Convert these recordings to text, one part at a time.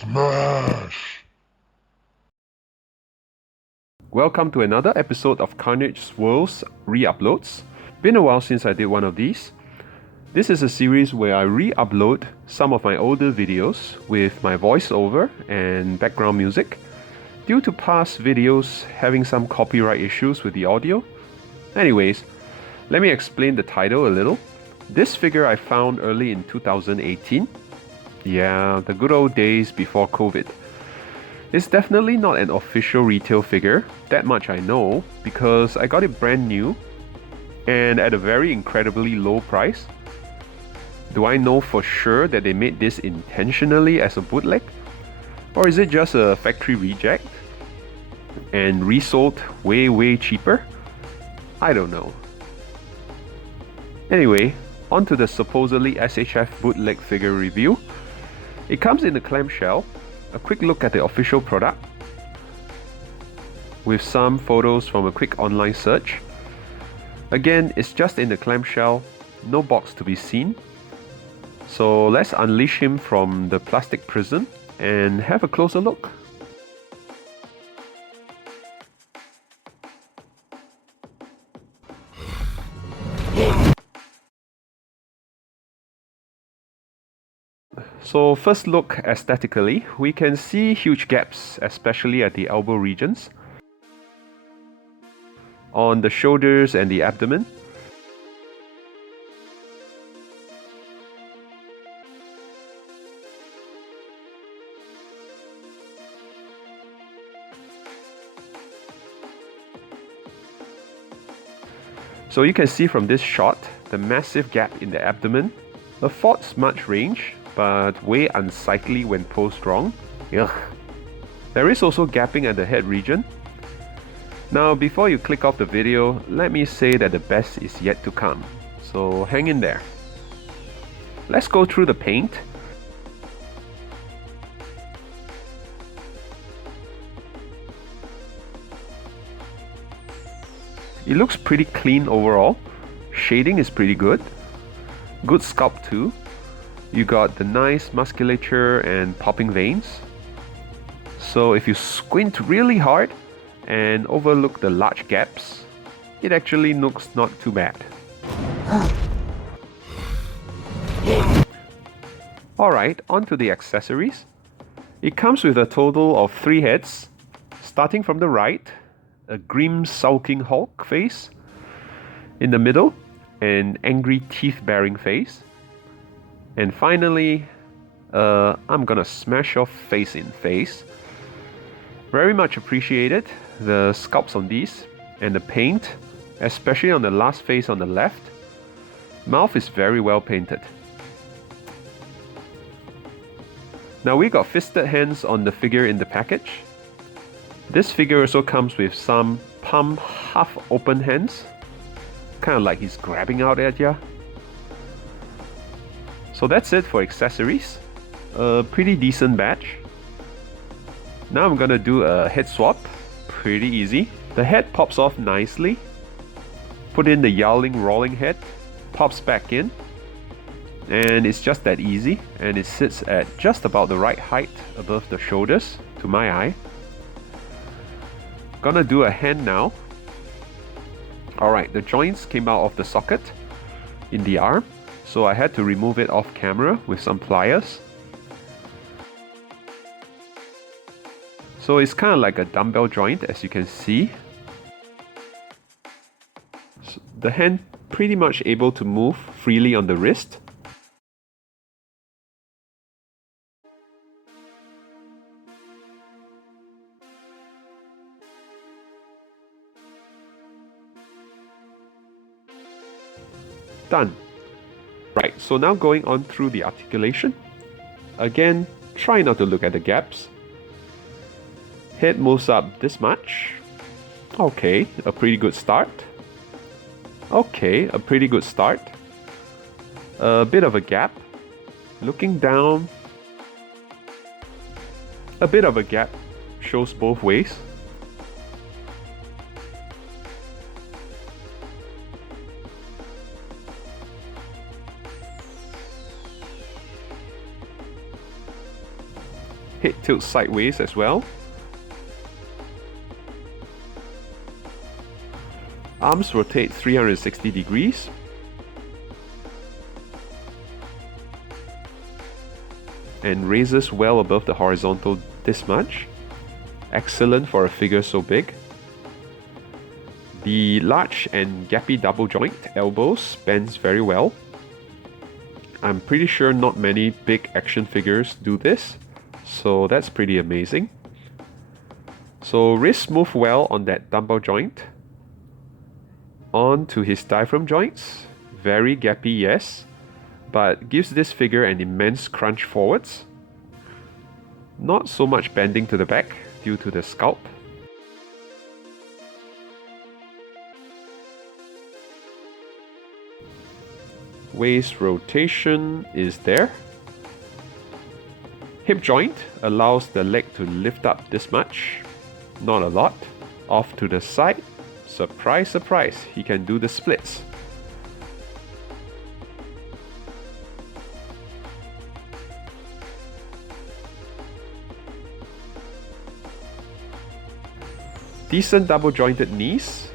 Smash! Welcome to another episode of Carnage World's Reuploads. Been a while since I did one of these. This is a series where I re-upload some of my older videos with my voiceover and background music. Due to past videos having some copyright issues with the audio. Anyways, let me explain the title a little. This figure I found early in 2018. Yeah, the good old days before COVID. It's definitely not an official retail figure, that much I know, because I got it brand new and at a very incredibly low price. Do I know for sure that they made this intentionally as a bootleg? Or is it just a factory reject and resold way cheaper? I don't know. Anyway, on to the supposedly SHF bootleg figure review. It comes in a clamshell, a quick look at the official product, with some photos from a quick online search. Again, it's just in the clamshell, no box to be seen. So let's unleash him from the plastic prison and have a closer look. So first look aesthetically, we can see huge gaps, especially at the elbow regions, on the shoulders and the abdomen. So you can see from this shot, the massive gap in the abdomen affords much range, but way unsightly when posed wrong. Ugh. There is also gapping at the head region. Now before you click off the video, let me say that the best is yet to come, so hang in there. Let's go through the paint. It looks pretty clean overall. Shading is pretty good. Good sculpt too. You got the nice musculature and popping veins. So if you squint really hard and overlook the large gaps, it actually looks not too bad. Alright, on to the accessories. It comes with a total of 3 heads. Starting from the right, a grim sulking Hulk face. In the middle, an angry teeth-baring face. And finally, I'm gonna smash your face in face. Very much appreciated the sculpts on these and the paint, especially on the last face on the left. Mouth is very well painted. Now we got fisted hands on the figure in the package. This figure also comes with some palm half open hands, kind of like he's grabbing out at ya. So that's it for accessories. A pretty decent batch. Now I'm gonna do a head swap. Pretty easy. The head pops off nicely. Put in the yowling rolling head. Pops back in. And it's just that easy. And it sits at just about the right height above the shoulders to my eye. Gonna do a hand now. Alright, the joints came out of the socket in the arm. So I had to remove it off camera with some pliers. So it's kind of like a dumbbell joint, as you can see. So the hand pretty much able to move freely on the wrist. Done. Right, so now going on through the articulation. Again, try not to look at the gaps. Head moves up this much. Okay, a pretty good start. Okay, a pretty good start. A bit of a gap. Looking down. A bit of a gap shows both ways. Head tilts sideways as well. Arms rotate 360 degrees. And raises well above the horizontal this much. Excellent for a figure so big. The large and gappy double joint elbows bends very well. I'm pretty sure not many big action figures do this, so that's pretty amazing. So wrists move well on that dumbbell joint. On to his diaphragm joints. Very gappy, yes, but gives this figure an immense crunch forwards. Not so much bending to the back due to the sculpt. Waist rotation is there. Hip joint allows the leg to lift up this much, not a lot. Off to the side. Surprise, surprise, he can do the splits. Decent double jointed knees.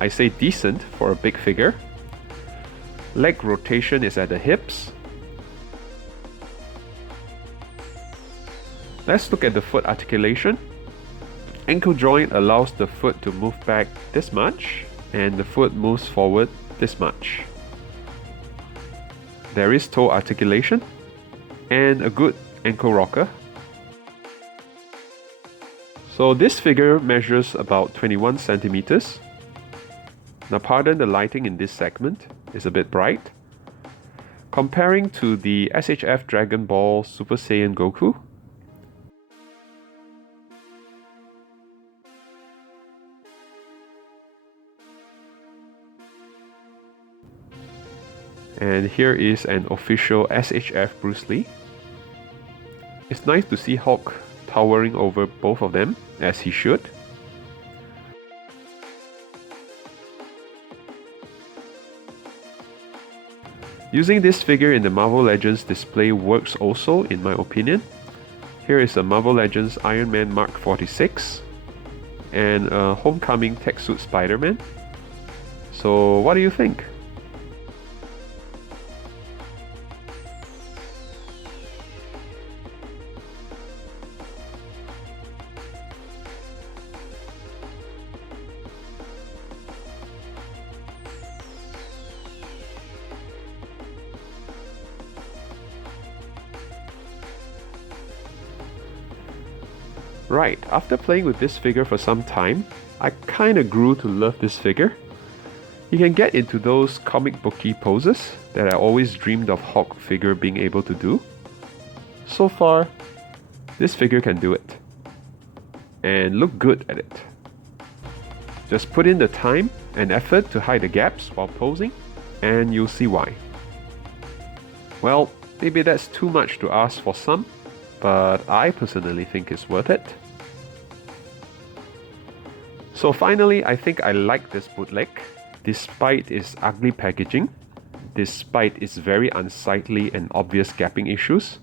I say decent for a big figure. Leg rotation is at the hips. Let's look at the foot articulation. Ankle joint allows the foot to move back this much, and the foot moves forward this much. There is toe articulation, and a good ankle rocker. So this figure measures about 21 centimeters. Now pardon the lighting in this segment, it's a bit bright. Comparing to the SHF Dragon Ball Super Saiyan Goku, and here is an official SHF Bruce Lee. It's nice to see Hulk towering over both of them, as he should. Using this figure in the Marvel Legends display works also, in my opinion. Here is a Marvel Legends Iron Man Mark 46 and a Homecoming Tech Suit Spider-Man. So what do you think? Right, after playing with this figure for some time, I kinda grew to love this figure. You can get into those comic booky poses that I always dreamed of Hulk figure being able to do. So far, this figure can do it. And look good at it. Just put in the time and effort to hide the gaps while posing, and you'll see why. Well, maybe that's too much to ask for some, but I personally think it's worth it. So finally, I think I like this bootleg, despite its ugly packaging, despite its very unsightly and obvious gapping issues.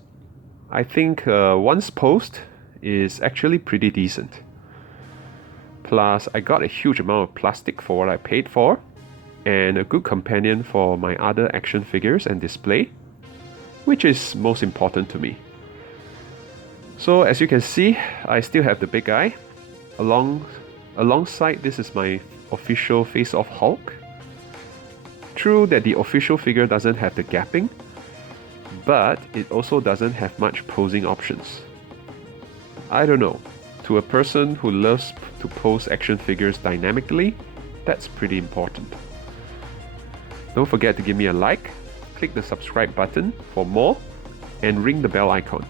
I think once posed is actually pretty decent. Plus, I got a huge amount of plastic for what I paid for, and a good companion for my other action figures and display, which is most important to me. So as you can see, I still have the big guy. Alongside, this is my official face-off Hulk. True that the official figure doesn't have the gapping, but it also doesn't have much posing options. I don't know, to a person who loves to pose action figures dynamically, that's pretty important. Don't forget to give me a like, click the subscribe button for more, and ring the bell icon.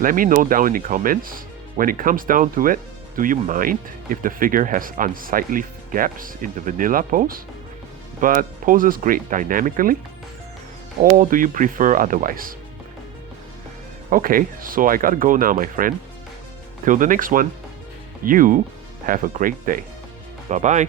Let me know down in the comments, when it comes down to it, do you mind if the figure has unsightly gaps in the vanilla pose, but poses great dynamically? Or do you prefer otherwise? Okay, so I gotta go now, my friend. Till the next one, you have a great day. Bye bye.